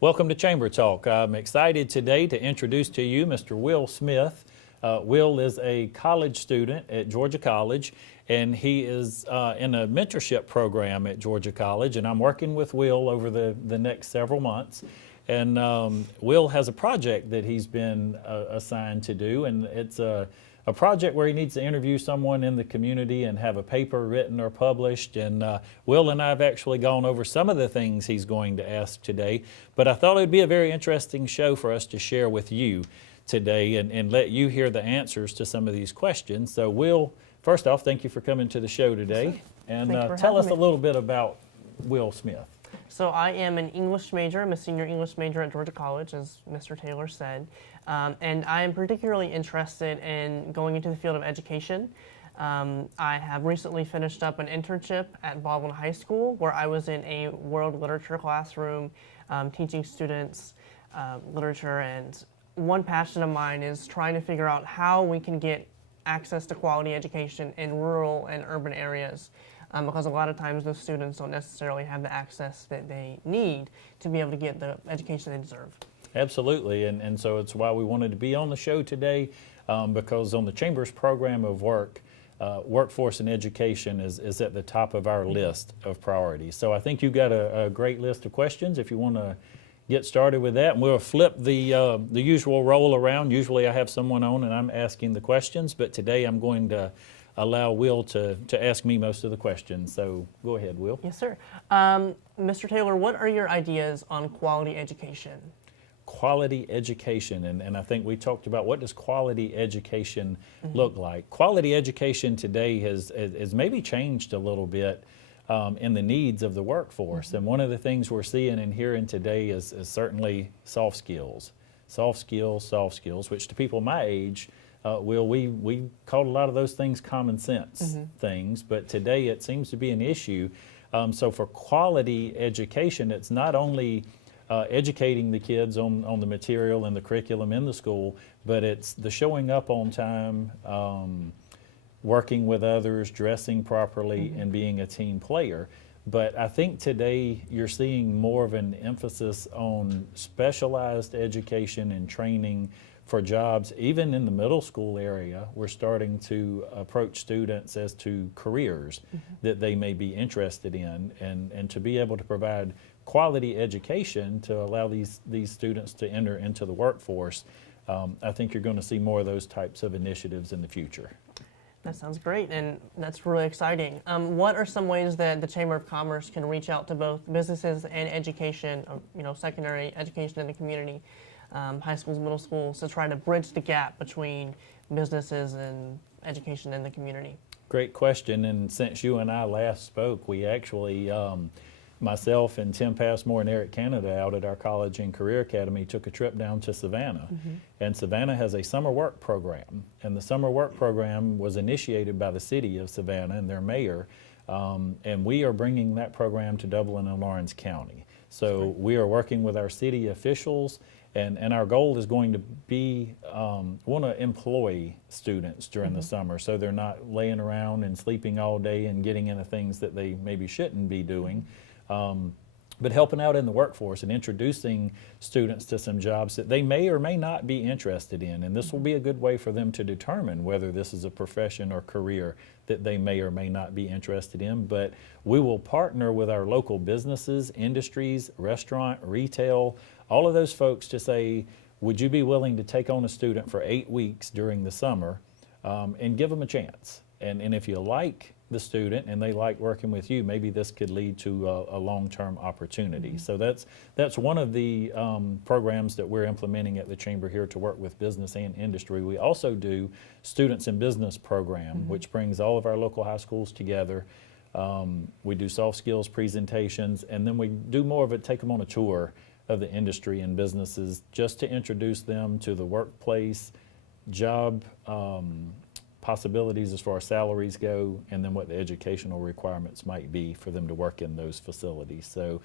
Welcome to Chamber Talk. I'm excited today to introduce to you Mr. Will Smith. Will is a college student at Georgia College, and he is in a mentorship program at Georgia College, and I'm working with Will over the next several months. And Will has a project that he's been assigned to do, and it's a project where he needs to interview someone in the community and have a paper written or published. And Will and I have actually gone over some of the things he's going to ask today, but I thought it would be a very interesting show for us to share with you today and let you hear the answers to some of these questions. So Will, first off, thank you for coming to the show today. And tell us a little bit about Will Smith. So I am an English major. I'm a senior English major at Georgia College, as Mr. Taylor said. And I am particularly interested in going into the field of education. I have recently finished up an internship at Baldwin High School, where I was in a world literature classroom teaching students literature. And one passion of mine is trying to figure out how we can get access to quality education in rural and urban areas. Because a lot of times those students don't necessarily have the access that they need to be able to get the education they deserve. Absolutely, and so it's why we wanted to be on the show today, because on the Chamber's program of work, workforce and education is at the top of our list of priorities. So I think you've got a great list of questions if you want to get started with that. And we'll flip the usual role around. Usually I have someone on and I'm asking the questions, but today I'm going to allow Will to ask me most of the questions. So go ahead, Will. Yes, sir. Mr. Taylor, what are your ideas on quality education? Quality education, and I think we talked about what does quality education look like. Quality education today has maybe changed a little bit in the needs of the workforce. And one of the things we're seeing and hearing today is certainly soft skills, which to people my age, we call a lot of those things common sense things, but today it seems to be an issue. So for quality education, it's not only educating the kids on the material and the curriculum in the school, but it's the showing up on time, working with others, dressing properly, and being a team player. But I think today you're seeing more of an emphasis on specialized education and training for jobs. Even in the middle school area, we're starting to approach students as to careers that they may be interested in, and to be able to provide quality education to allow these students to enter into the workforce. I think you're going to see more of those types of initiatives in the future. That sounds great, and that's really exciting. What are some ways that the Chamber of Commerce can reach out to both businesses and education, secondary education in the community, high schools, middle schools, to try to bridge the gap between businesses and education in the community? Great question, and since you and I last spoke, we actually, myself and Tim Passmore and Eric Canada out at our College and Career Academy took a trip down to Savannah. And Savannah has a summer work program, and the summer work program was initiated by the city of Savannah and their mayor, and we are bringing that program to Dublin and Lawrence County. So we are working with our city officials, and our goal is going to be, want to employ students during the summer so they're not laying around and sleeping all day and getting into things that they maybe shouldn't be doing. But helping out in the workforce and introducing students to some jobs that they may or may not be interested in. And this will be a good way for them to determine whether this is a profession or career that they may or may not be interested in. But we will partner with our local businesses, industries, restaurant, retail, all of those folks to say, would you be willing to take on a student for 8 weeks during the summer and give them a chance? And if you like the student and they like working with you, maybe this could lead to a long-term opportunity. So that's one of the programs that we're implementing at the Chamber here to work with business and industry. We also do Students in Business program, which brings all of our local high schools together. We do soft skills presentations, and then we do more of it, take them on a tour of the industry and businesses just to introduce them to the workplace, job possibilities as far as salaries go, and then what the educational requirements might be for them to work in those facilities. So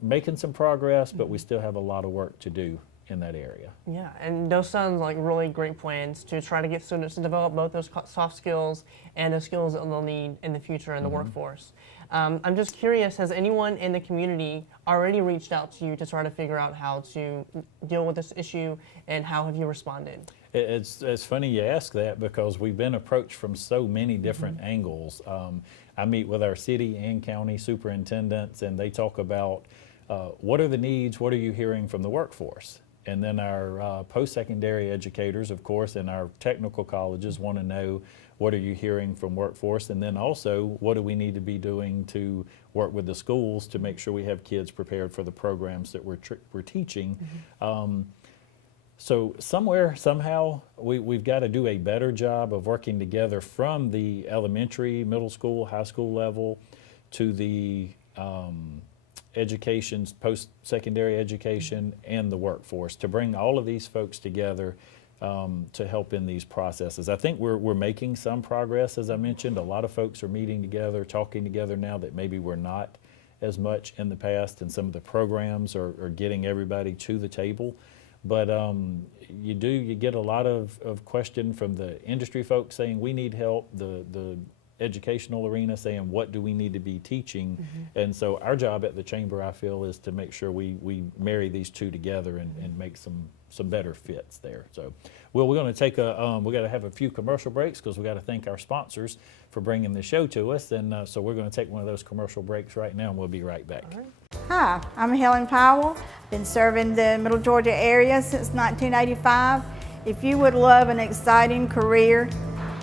making some progress, but we still have a lot of work to do in that area. Yeah, and those sound like really great plans to try to get students to develop both those soft skills and the skills that they'll need in the future in the workforce. I'm just curious, has anyone in the community already reached out to you to try to figure out how to deal with this issue, and how have you responded? It's funny you ask that, because we've been approached from so many different angles. I meet with our city and county superintendents, and they talk about what are the needs, what are you hearing from the workforce? And then our post-secondary educators, of course, and our technical colleges want to know, what are you hearing from workforce? And then also, what do we need to be doing to work with the schools to make sure we have kids prepared for the programs that we're teaching? So somewhere, somehow, we've got to do a better job of working together from the elementary, middle school, high school level to the education's post-secondary education and the workforce, to bring all of these folks together to help in these processes. I think we're making some progress, as I mentioned. A lot of folks are meeting together, talking together now that maybe we're not as much in the past, and some of the programs are getting everybody to the table. But you get a lot of question from the industry folks saying we need help, the educational arena saying what do we need to be teaching. And so our job at the Chamber, I feel, is to make sure we marry these two together and make some better fits there. So, Will, we're going to take we got to have a few commercial breaks, because we got to thank our sponsors for bringing the show to us. And so we're going to take one of those commercial breaks right now, and we'll be right back. All right. Hi, I'm Helen Powell. Been serving the Middle Georgia area since 1985. If you would love an exciting career,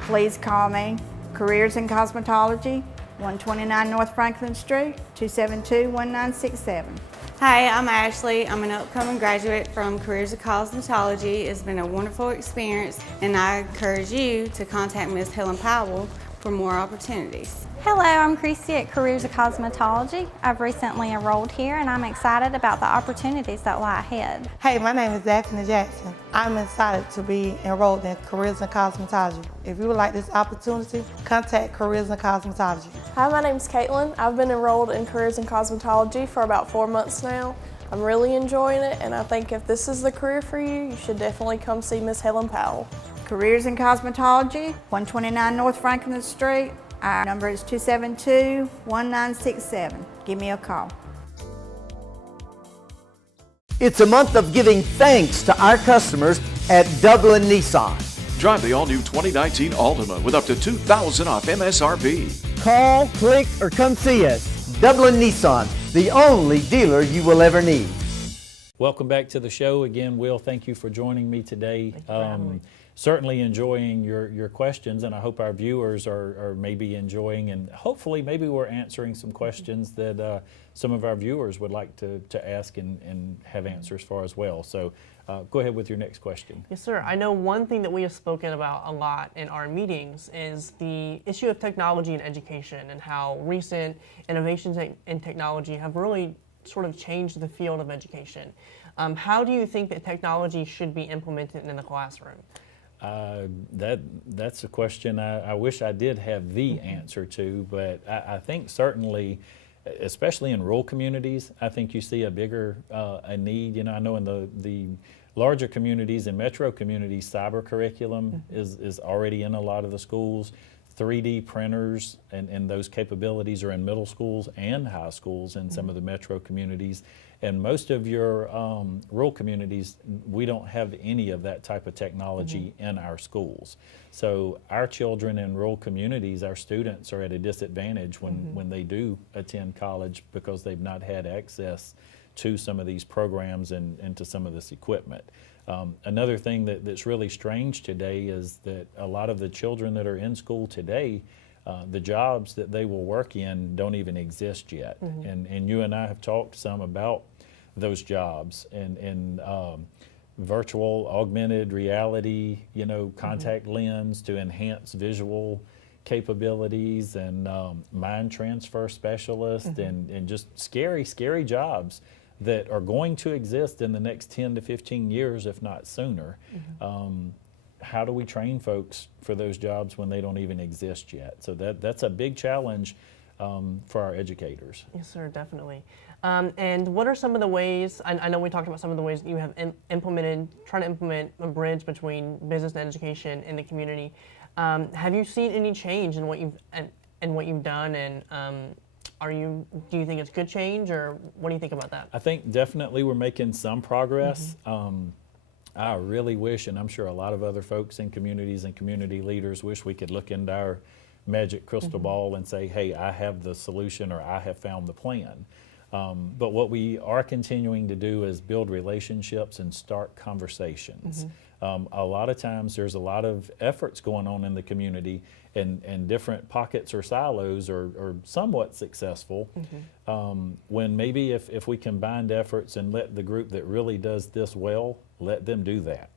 please call me. Careers in Cosmetology, 129 North Franklin Street, 272-1967. Hi, I'm Ashley. I'm an upcoming graduate from Careers in Cosmetology. It's been a wonderful experience, and I encourage you to contact Ms. Helen Powell for more opportunities. Hello, I'm Christy at Careers of Cosmetology. I've recently enrolled here, and I'm excited about the opportunities that lie ahead. Hey, my name is Daphne Jackson. I'm excited to be enrolled in Careers in Cosmetology. If you would like this opportunity, contact Careers in Cosmetology. Hi, my name's Caitlin. I've been enrolled in Careers in Cosmetology for about 4 months now. I'm really enjoying it, and I think if this is the career for you, you should definitely come see Miss Helen Powell. Careers in Cosmetology, 129 North Franklin Street. Our number is 272-1967. Give me a call. It's a month of giving thanks to our customers at Dublin Nissan. Drive the all-new 2019 Altima with up to $2,000 off MSRP. Call, click, or come see us. Dublin Nissan, the only dealer you will ever need. Welcome back to the show again, Will. Thank you for joining me today. Certainly enjoying your questions, and I hope our viewers are maybe enjoying, and hopefully maybe we're answering some questions that some of our viewers would like to ask and have answers for as well. So go ahead with your next question. Yes, sir. I know one thing that we have spoken about a lot in our meetings is the issue of technology in education, and how recent innovations in technology have really sort of changed the field of education. How do you think that technology should be implemented in the classroom? That's a question I wish I did have the answer to, but I think certainly, especially in rural communities, I think you see a bigger a need. You know, I know in the larger communities and metro communities, cyber curriculum is already in a lot of the schools. 3D printers and those capabilities are in middle schools and high schools in some of the metro communities. And most of your rural communities, we don't have any of that type of technology in our schools. So our children in rural communities, our students, are at a disadvantage when they do attend college, because they've not had access to some of these programs and to some of this equipment. Another thing that's really strange today is that a lot of the children that are in school today, the jobs that they will work in don't even exist yet. And you and I have talked some about those jobs and virtual augmented reality, you know, contact lens to enhance visual capabilities, and mind transfer specialist, and just scary jobs that are going to exist in the next 10 to 15 years, if not sooner. How do we train folks for those jobs when they don't even exist yet? So that's a big challenge for our educators. Yes, sir, definitely. And what are some of the ways, I know we talked about some of the ways that you have trying to implement a bridge between business and education in the community. Have you seen any change in what you've done, and do you think it's good change, or what do you think about that? I think definitely we're making some progress. I really wish, and I'm sure a lot of other folks in communities and community leaders wish we could look into our magic crystal ball and say, hey, I have the solution, or I have found the plan. But what we are continuing to do is build relationships and start conversations. A lot of times there's a lot of efforts going on in the community, and different pockets or silos are somewhat successful. When maybe if we combined efforts and let the group that really does this well, let them do that.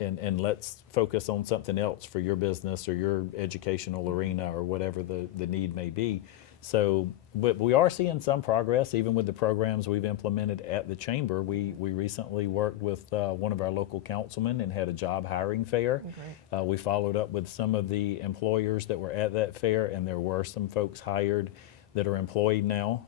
And let's focus on something else for your business or your educational arena or whatever the need may be. So, but we are seeing some progress, even with the programs we've implemented at the Chamber. We recently worked with one of our local councilmen and had a job hiring fair. We followed up with some of the employers that were at that fair, and there were some folks hired that are employed now,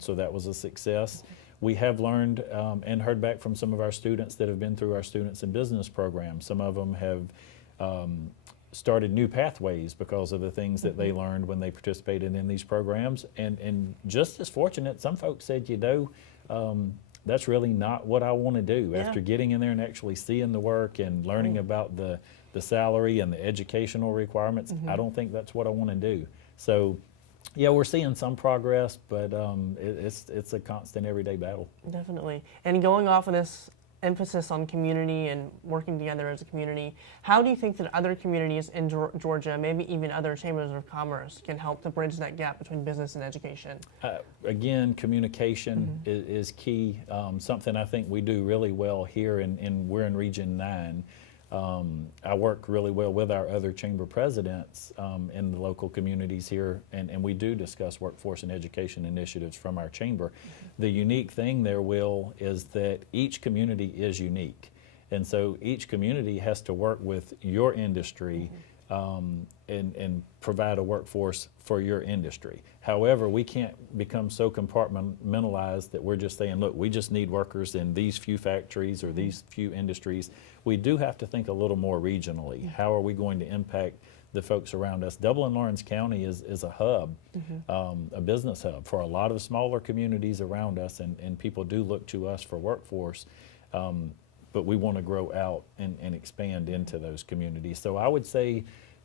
so that was a success. We have learned and heard back from some of our students that have been through our Students in Business program. Some of them have started new pathways because of the things that they learned when they participated in these programs. And just as fortunate, some folks said, that's really not what I want to do. After getting in there and actually seeing the work and learning about the salary and the educational requirements, I don't think that's what I want to do. So yeah, we're seeing some progress, but it's a constant everyday battle. Definitely. And going off of this emphasis on community and working together as a community, how do you think that other communities in Georgia, maybe even other chambers of commerce, can help to bridge that gap between business and education? Again, communication is key. Something I think we do really well here, and we're in Region 9. I work really well with our other chamber presidents in the local communities here, and we do discuss workforce and education initiatives from our chamber. The unique thing there, Will, is that each community is unique. And so each community has to work with your industry and provide a workforce for your industry. However, we can't become so compartmentalized that we're just saying, look, we just need workers in these few factories or these few industries. We do have to think a little more regionally. How are we going to impact the folks around us? Dublin-Lawrence County is a hub, a business hub for a lot of smaller communities around us, and people do look to us for workforce. But we want to grow out and expand into those communities. So I would say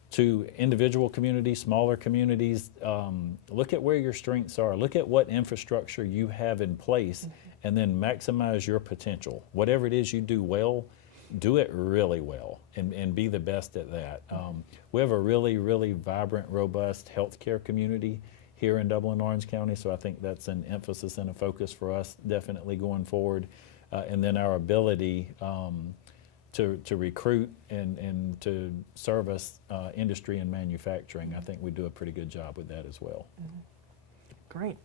to individual communities, smaller communities, look at where your strengths are. Look at what infrastructure you have in place, and then maximize your potential. Whatever it is you do well, do it really well and be the best at that. We have a really, really vibrant, robust healthcare community here in Dublin-Lawrence County, so I think that's an emphasis and a focus for us definitely going forward. And then our ability to recruit and to service industry and manufacturing, I think we do a pretty good job with that as well. Great.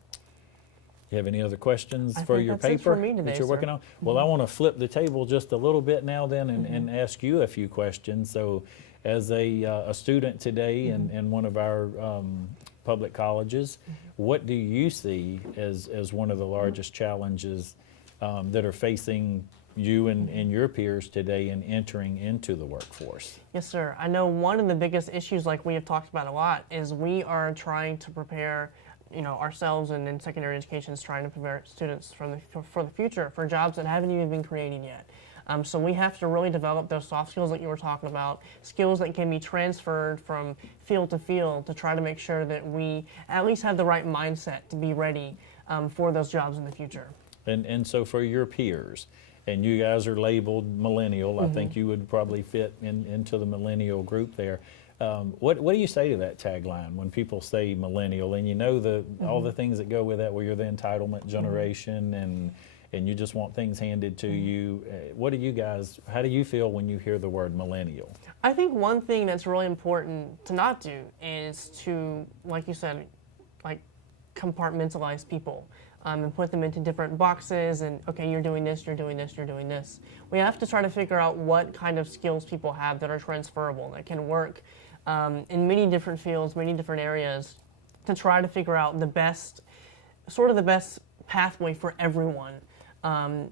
You have any other questions I for think your that's it paper for me today, that you're working sir. on? Well, I want to flip the table just a little bit now then and ask you a few questions. So as a student today in one of our public colleges, what do you see as one of the largest challenges that are facing you and your peers today in entering into the workforce? Yes, sir. I know one of the biggest issues, like we have talked about a lot, is we are trying to prepare ourselves and in secondary education is trying to prepare students for the future, for jobs that haven't even been created yet. So we have to really develop those soft skills that you were talking about, skills that can be transferred from field to field to try to make sure that we at least have the right mindset to be ready for those jobs in the future. And so for your peers, and you guys are labeled millennial, I think you would probably fit into the millennial group there. What do you say to that tagline when people say millennial, and all the things that go with that, where you're the entitlement generation and you just want things handed to you? How do you feel when you hear the word millennial? I think one thing that's really important to not do is to, like you said, compartmentalize people. And put them into different boxes and, okay, you're doing this, you're doing this, you're doing this. We have to try to figure out what kind of skills people have that are transferable, that can work in many different fields, many different areas, to try to figure out the best, sort of the best pathway for everyone in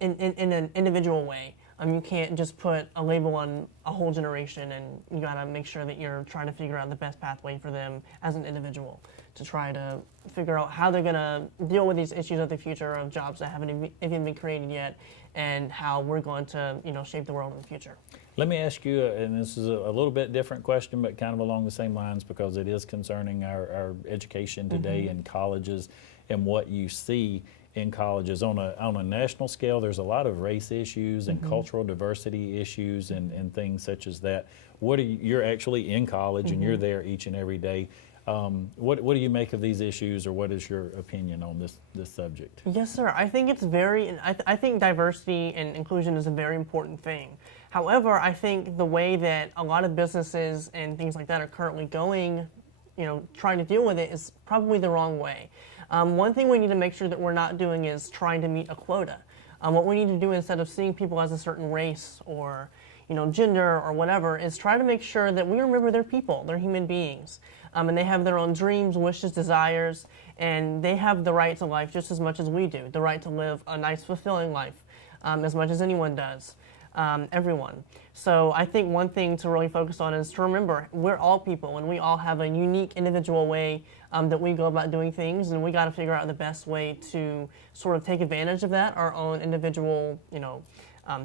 an individual way. You can't just put a label on a whole generation, and you gotta make sure that you're trying to figure out the best pathway for them as an individual to try to figure out how they're gonna deal with these issues of the future of jobs that haven't even been created yet, and how we're going to, shape the world in the future. Let me ask you, and this is a little bit different question, but kind of along the same lines because it is concerning our education today in colleges and what you see in colleges. On a national scale, there's a lot of race issues and cultural diversity issues and things such as that. You're actually in college and you're there each and every day. What do you make of these issues, or what is your opinion on this subject? Yes, sir. I think it's I think diversity and inclusion is a very important thing. However, I think the way that a lot of businesses and things like that are currently going, trying to deal with it is probably the wrong way. One thing we need to make sure that we're not doing is trying to meet a quota. What we need to do, instead of seeing people as a certain race or gender or whatever, is try to make sure that we remember they're people, they're human beings. And they have their own dreams, wishes, desires, and they have the right to life just as much as we do, the right to live a nice, fulfilling life as much as anyone does, everyone. So I think one thing to really focus on is to remember we're all people, and we all have a unique individual way that we go about doing things, and we got to figure out the best way to sort of take advantage of that, our own individual,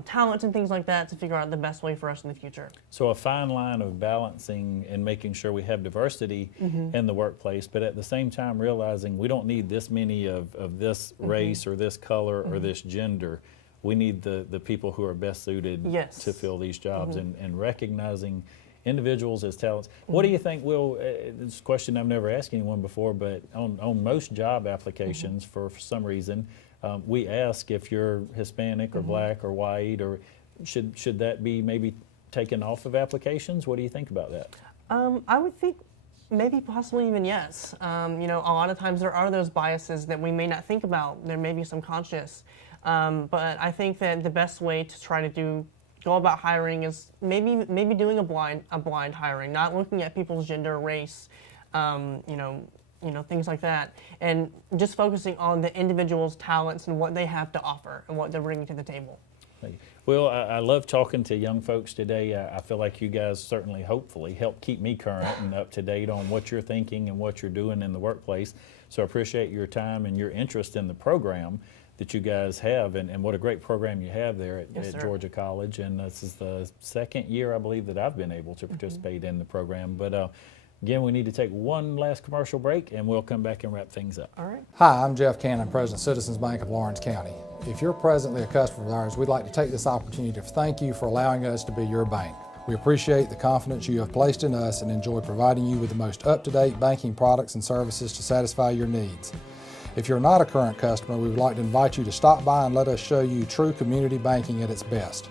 talents and things like that, to figure out the best way for us in the future. So a fine line of balancing and making sure we have diversity in the workplace, but at the same time realizing we don't need this many of this race or this color or this gender. We need the people who are best suited to fill these jobs, and recognizing individuals as talents. What do you think, Will, this is a question I've never asked anyone before, but on most job applications, for some reason, we ask if you're Hispanic or black or white, or should that be maybe taken off of applications? What do you think about that? I would think maybe possibly even yes. A lot of times there are those biases that we may not think about. There may be some conscious. But I think that the best way to try to go about hiring is maybe doing a blind hiring, not looking at people's gender, race, things like that, and just focusing on the individual's talents and what they have to offer and what they're bringing to the table. Well, I love talking to young folks today. I feel like you guys certainly, hopefully, help keep me current and up to date on what you're thinking and what you're doing in the workplace. So I appreciate your time and your interest in the program that you guys have, and what a great program you have there at Georgia College. And this is the second year, I believe, that I've been able to participate in the program. But again, we need to take one last commercial break, and we'll come back and wrap things up. All right. Hi, I'm Jeff Cannon, President of Citizens Bank of Lawrence County. If you're presently a customer of ours, we'd like to take this opportunity to thank you for allowing us to be your bank. We appreciate the confidence you have placed in us and enjoy providing you with the most up-to-date banking products and services to satisfy your needs. If you're not a current customer, we would like to invite you to stop by and let us show you true community banking at its best.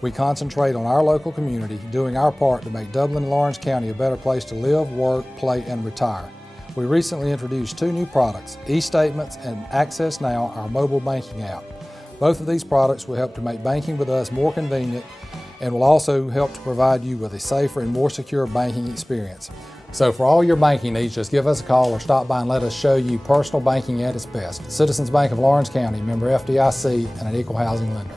We concentrate on our local community, doing our part to make Dublin and Lawrence County a better place to live, work, play, and retire. We recently introduced 2 new products, eStatements and Access Now, our mobile banking app. Both of these products will help to make banking with us more convenient and will also help to provide you with a safer and more secure banking experience. So for all your banking needs, just give us a call or stop by and let us show you personal banking at its best. Citizens Bank of Lawrence County, member FDIC, and an equal housing lender.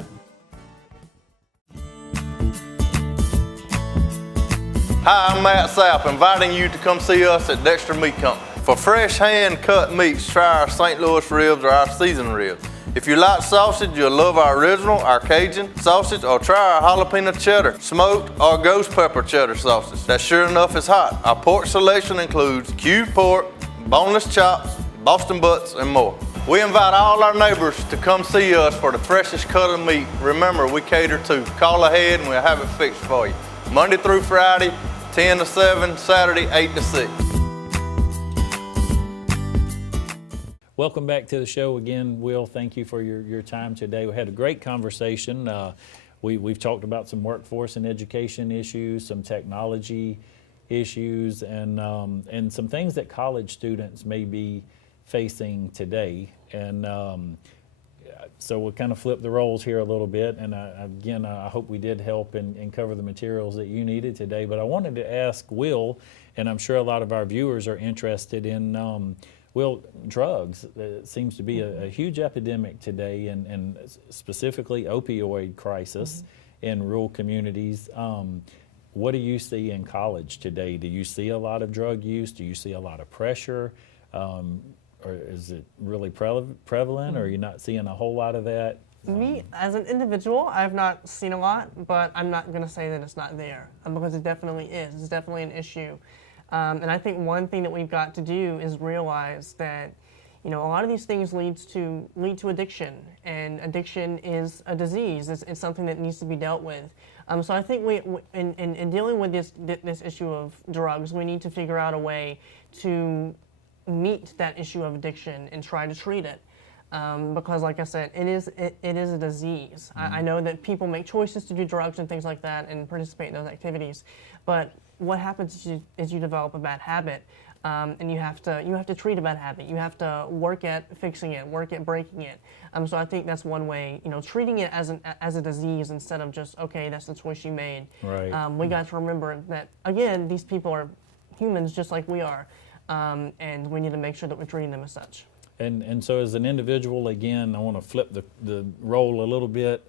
Hi, I'm Matt Sapp, inviting you to come see us at Dexter Meat Company. For fresh hand-cut meats, try our St. Louis ribs or our seasoned ribs. If you like sausage, you'll love our original, our Cajun sausage, or try our jalapeno cheddar, smoked, or ghost pepper cheddar sausage. That sure enough is hot. Our pork selection includes cubed pork, boneless chops, Boston butts, and more. We invite all our neighbors to come see us for the freshest cut of meat. Remember, we cater to. Call ahead and we'll have it fixed for you. Monday through Friday, 10 to 7, Saturday, 8 to 6. Welcome back to the show again, Will. Thank you for your time today. We had a great conversation. We've talked about some workforce and education issues, some technology issues, and some things that college students may be facing today. And so we'll kind of flip the roles here a little bit, and again, I hope we did help and cover the materials that you needed today. But I wanted to ask Will, and I'm sure a lot of our viewers are interested in, Will, drugs. It seems to be a huge epidemic today, and specifically opioid crisis in rural communities. What do you see in college today? Do you see a lot of drug use? Do you see a lot of pressure? Or is it really prevalent, or are you not seeing a whole lot of that? Me, as an individual, I've not seen a lot, but I'm not going to say that it's not there, because it definitely is. It's definitely an issue. And I think one thing that we've got to do is realize that, a lot of these things lead to addiction, and addiction is a disease. It's something that needs to be dealt with. So I think in dealing with this issue of drugs, we need to figure out a way to meet that issue of addiction and try to treat it. Because like I said, it is a disease. I know that people make choices to do drugs and things like that and participate in those activities, but what happens is you develop a bad habit, and you have to treat a bad habit. You have to work at fixing it, work at breaking it. So I think that's one way, treating it as a disease instead of just, okay, that's the choice you made. Right. We got to remember that, again, these people are humans just like we are. And we need to make sure that we're treating them as such. And so as an individual, again, I want to flip the role a little bit.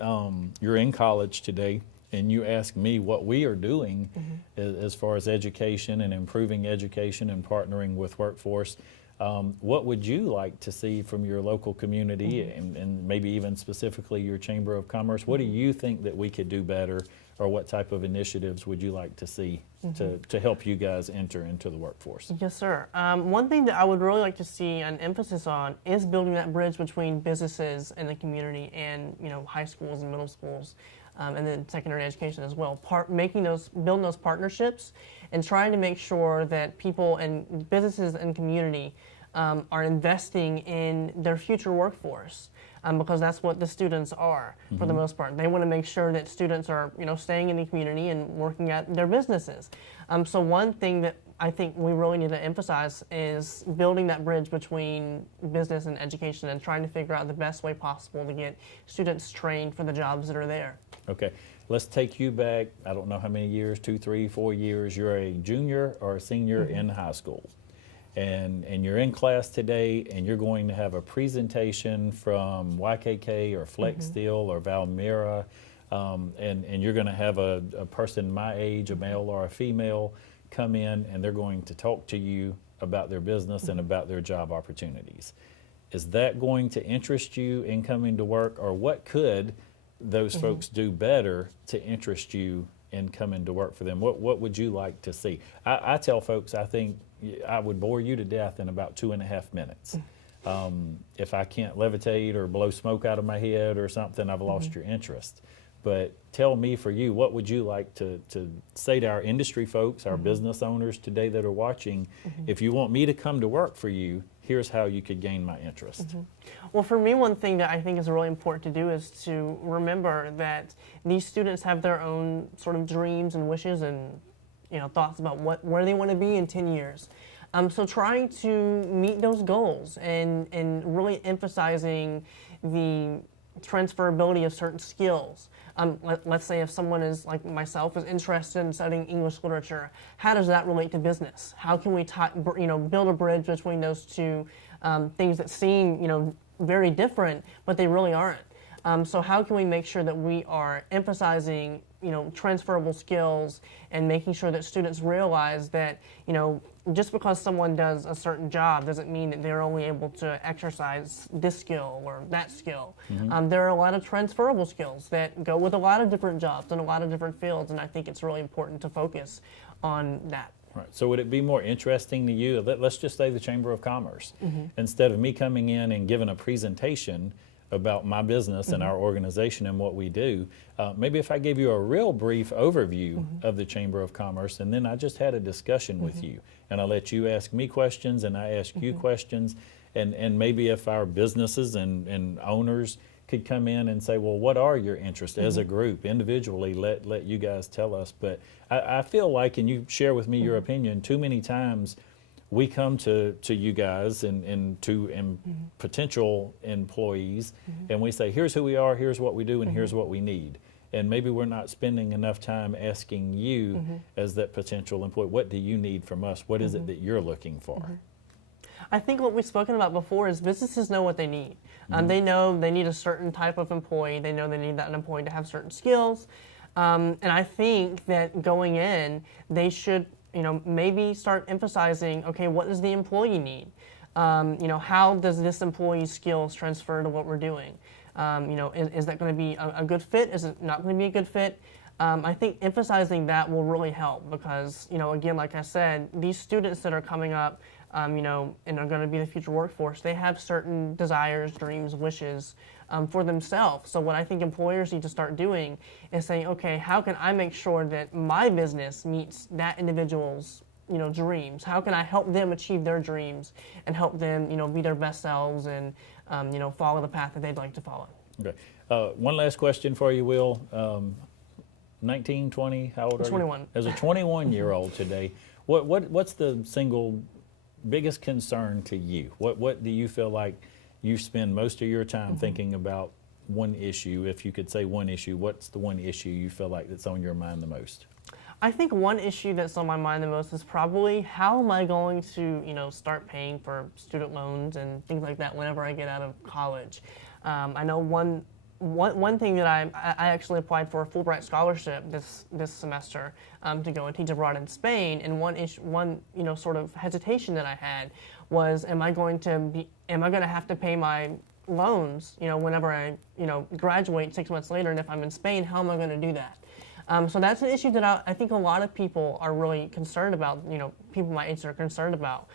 You're in college today, and you ask me what we are doing as far as education and improving education and partnering with workforce. What would you like to see from your local community and maybe even specifically your Chamber of Commerce? What do you think that we could do better, or what type of initiatives would you like to see to help you guys enter into the workforce? Yes, sir. One thing that I would really like to see an emphasis on is building that bridge between businesses and the community and, high schools and middle schools, and then secondary education as well. Building those partnerships and trying to make sure that people and businesses and community are investing in their future workforce. Because that's what the students are for the most part. They want to make sure that students are, staying in the community and working at their businesses. So one thing that I think we really need to emphasize is building that bridge between business and education and trying to figure out the best way possible to get students trained for the jobs that are there. Okay, let's take you back, I don't know how many years, 2, 3, 4 years. You're a junior or a senior in high school. And you're in class today, and you're going to have a presentation from YKK or Flex Steel or Valmera, and you're going to have a person my age, a male or a female, come in, and they're going to talk to you about their business and about their job opportunities. Is that going to interest you in coming to work, or what could those folks do better to interest you in coming to work for them? What would you like to see? I tell folks, I think I would bore you to death in about 2.5 minutes. If I can't levitate or blow smoke out of my head or something, I've lost your interest. But tell me, for you, what would you like to say to our industry folks, our business owners today that are watching? If you want me to come to work for you, here's how you could gain my interest. Well, for me, one thing that I think is really important to do is to remember that these students have their own sort of dreams and wishes and thoughts about where they want to be in 10 years. So trying to meet those goals and really emphasizing the transferability of certain skills. Let's say if someone is, like myself, is interested in studying English literature, how does that relate to business? How can we build a bridge between those two things that seem very different, but they really aren't? So how can we make sure that we are emphasizing transferable skills and making sure that students realize that just because someone does a certain job doesn't mean that they're only able to exercise this skill or that skill. There are a lot of transferable skills that go with a lot of different jobs and a lot of different fields, and I think it's really important to focus on that. Right. So would it be more interesting to you, let's just say the Chamber of Commerce, instead of me coming in and giving a presentation about my business and our organization and what we do, maybe if I gave you a real brief overview of the Chamber of Commerce, and then I just had a discussion with you, and I let you ask me questions and I ask you questions, and maybe if our businesses and owners could come in and say, well, what are your interests as a group, individually, let you guys tell us. But I feel like, and you share with me your opinion, too many times we come to you guys and to potential employees, and we say, here's who we are, here's what we do, and here's what we need. And maybe we're not spending enough time asking you as that potential employee, what do you need from us? What is it that you're looking for? I think what we've spoken about before is businesses know what they need. They know they need a certain type of employee. They know they need that employee to have certain skills. And I think that going in, they should, maybe start emphasizing, okay, what does the employee need? How does this employee's skills transfer to what we're doing? Is that going to be a good fit? Is it not going to be a good fit? I think emphasizing that will really help because, again, like I said, these students that are coming up, and are going to be the future workforce, they have certain desires, dreams, wishes for themselves. So what I think employers need to start doing is saying, okay, how can I make sure that my business meets that individual's dreams? How can I help them achieve their dreams and help them, be their best selves and, follow the path that they'd like to follow? Okay. One last question for you, Will. 19, 20, how old are 21. you? As a 21-year-old today, what's the single biggest concern to you? What do you feel like you spend most of your time thinking about one issue? If you could say one issue, what's the one issue you feel like that's on your mind the most? I think one issue that's on my mind the most is probably how am I going to, start paying for student loans and things like that whenever I get out of college. I know one thing that I actually applied for a Fulbright scholarship this semester to go and teach abroad in Spain, and one sort of hesitation that I had was, am I going to have to pay my loans, whenever I graduate 6 months later, and if I'm in Spain, how am I going to do that? So that's an issue that I think a lot of people are really concerned about, people my age are concerned about,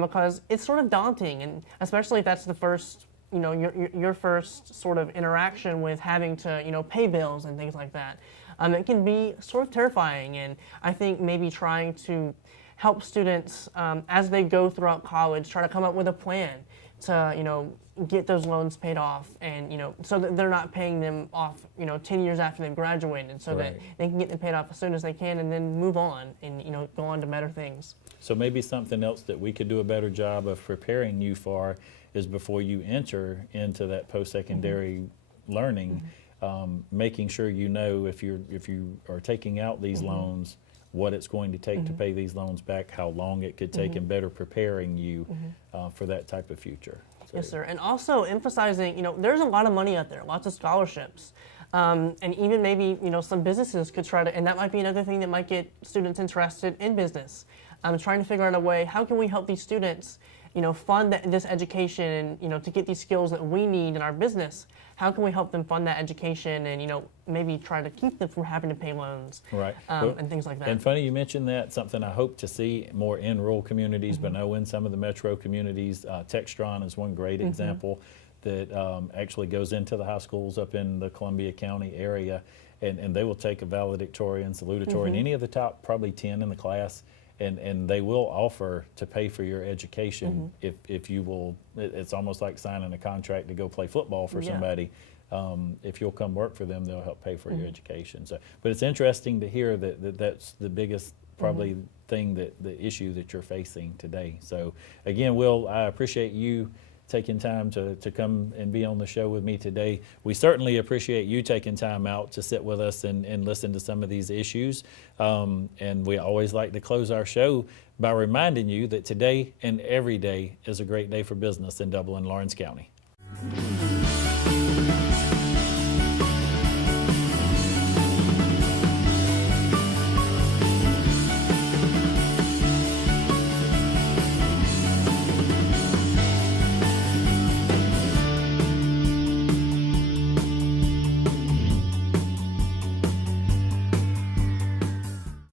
because it's sort of daunting, and especially if that's the first, your first sort of interaction with having to, pay bills and things like that. It can be sort of terrifying, and I think maybe trying to help students as they go throughout college, try to come up with a plan to, get those loans paid off, and so that they're not paying them off 10 years after they've graduated, so that they can get them paid off as soon as they can and then move on and go on to better things. So maybe something else that we could do a better job of preparing you for is before you enter into that post-secondary learning, making sure if you are taking out these loans, what it's going to take to pay these loans back, how long it could take, and better preparing you for that type of future. So. Yes, sir. And also emphasizing, there's a lot of money out there, lots of scholarships. And even maybe, some businesses could try to, and that might be another thing that might get students interested in business. Trying to figure out a way, how can we help these students, fund this education and, to get these skills that we need in our business? How can we help them fund that education and, maybe try to keep them from having to pay loans, and things like that. And funny you mentioned that, something I hope to see more in rural communities, but I know in some of the metro communities. Textron is one great example that actually goes into the high schools up in the Columbia County area, and they will take a valedictorian, salutatorian, any of the top probably 10 in the class, and they will offer to pay for your education if you will. It's almost like signing a contract to go play football for somebody. If you'll come work for them, they'll help pay for your education. So, but it's interesting to hear that's the biggest probably the issue that you're facing today. So again, Will, I appreciate you taking time to come and be on the show with me today. We certainly appreciate you taking time out to sit with us and listen to some of these issues. And we always like to close our show by reminding you that today and every day is a great day for business in Dublin, Lawrence County.